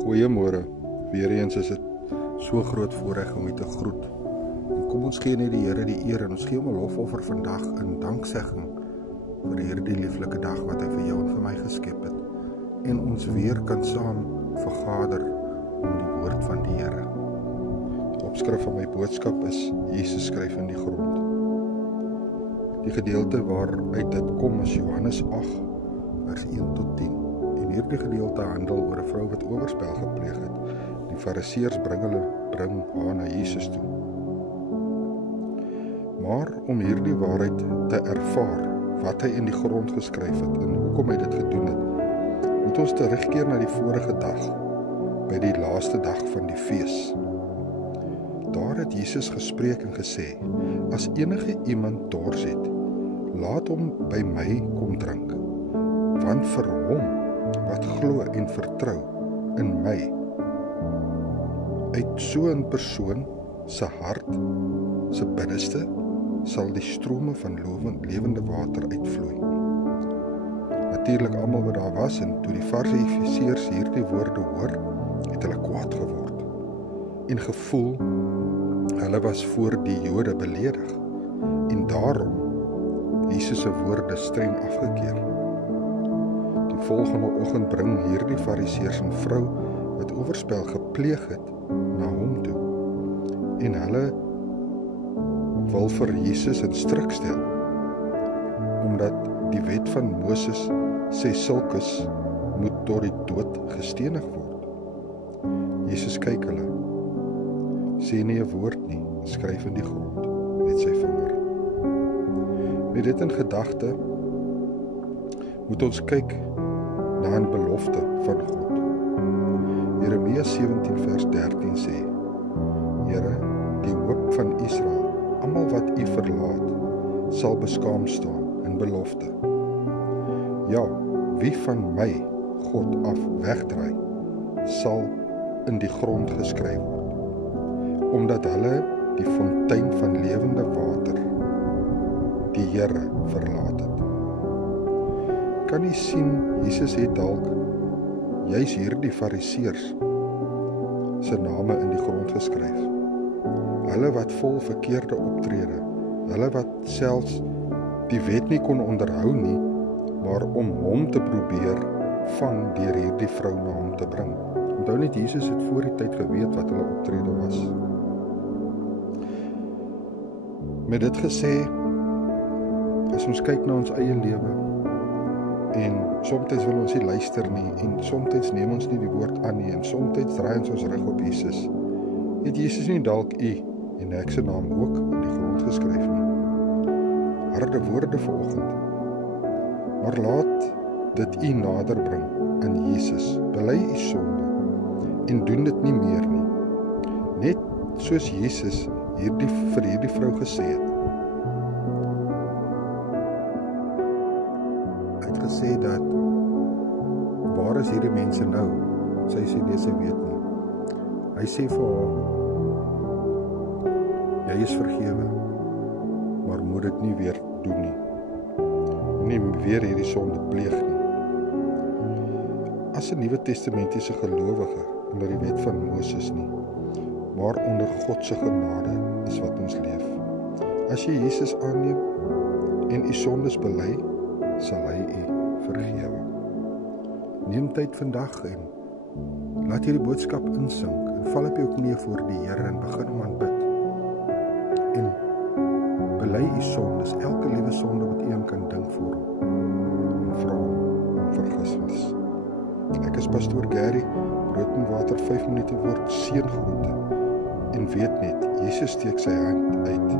Goeiemôre. Weer eens is dit so groot voorreg om u te groet. En kom ons gee net die Here die eer en ons gee hom 'n lofoffer vandag in danksegging vir hierdie lieflike dag wat hy vir jou en vir my geskep het. En ons weer kan saam vergader om die woord van die Here. Die opskrif van my boodskap is Jesus skryf in die grond. Die gedeelte waaruit dit kom is Johannes 8 vers 1 tot 10. En hierdie gedeelte handel oor 'n vrou wat oorspel gepleeg het. Die Fariseërs bring haar na Jesus toe. Maar om hierdie waarheid te ervaar, wat hy in die grond geskryf het en hoekom hy dit gedoen het, moet ons terugkeer na die vorige dag, by die laaste dag van die fees. Daar het Jesus gespreek en gesê, as enige iemand dors het, laat hom by my kom drink, want vir hom wat glo en vertrou in my, uit so 'n persoon se hart, se binneste, sal die strome van lewende water uitvloei. Natuurlik almal wat daar was en toe die Fariseërs hierdie woorde hoor, het hulle kwaad geword en gevoel hulle was voor die Jode beledig en daarom Jesus se woorde streng afgekeer. Die volgende oggend bring hierdie Fariseërs 'n vrou wat oorspel gepleeg het na hom toe en hulle wil vir Jesus in stryk stel omdat die wet van Moses sê sulkes moet tot die dood gestenig word. Jesus kyk hulle, sê nie 'n woord nie, skryf in die grond met sy vinger. Met dit in gedagte moet ons kyk na 'n belofte van God. Jeremia 17 vers 13 sê, Here, die hoop van Israel, almal wat u verlaat, sal beskaam staan in belofte. Ja, wie van my, God af wegdraai, sal in die grond geskryf word, omdat hulle die fontein van lewende water, die Here, verlaat het. Kan jy sien, Jesus het dalk juis hierdie Fariseërs se name in die grond geskryf. Hulle wat vol verkeerde optrede, hulle wat selfs die wet nie kon onderhou nie, maar om hom te probeer vang deur hierdie vrou na hom te bring. Onthou net, Jesus het voor die tyd geweet wat hulle optrede was. Met dit gesê, as ons kyk na ons eie lewe, en soms wil ons nie luister nie, en soms neem ons nie die woord aan nie, en soms draai ons rug op Jesus, het Jesus nie dalk u en ek se naam ook in die grond geskryf nie. Harde woorde vanoggend, maar laat dit u nader bring aan Jesus, bely u sonde, en doen dit nie meer nie, net soos Jesus vir hierdie vrou gesê het. Hy het gesê dat, waar is hierdie mense nou? Sy sê nee, sy weet nie. Hy sê vir haar, jy is vergewe, maar moet dit nie weer doen nie. Nie weer hierdie sonde pleeg nie. As 'n Nuwe Testamentiese gelowige onder die wet van Moses nie, maar onder God se genade is wat ons leef. As jy Jesus aanneem en u sondes bely, sal hy u vergewe. Neem tyd vandag en laat hierdie boodskap insink en val op jou knieë voor die Here en begin hom aanbid. En bely u sondes, elke liewe sonde wat u aan kan dink voor hom en vra hom om vergifnis. Ek is pastoor Gary, brood en water 5 minute woord seëngroete en weet net, Jesus steek sy hand uit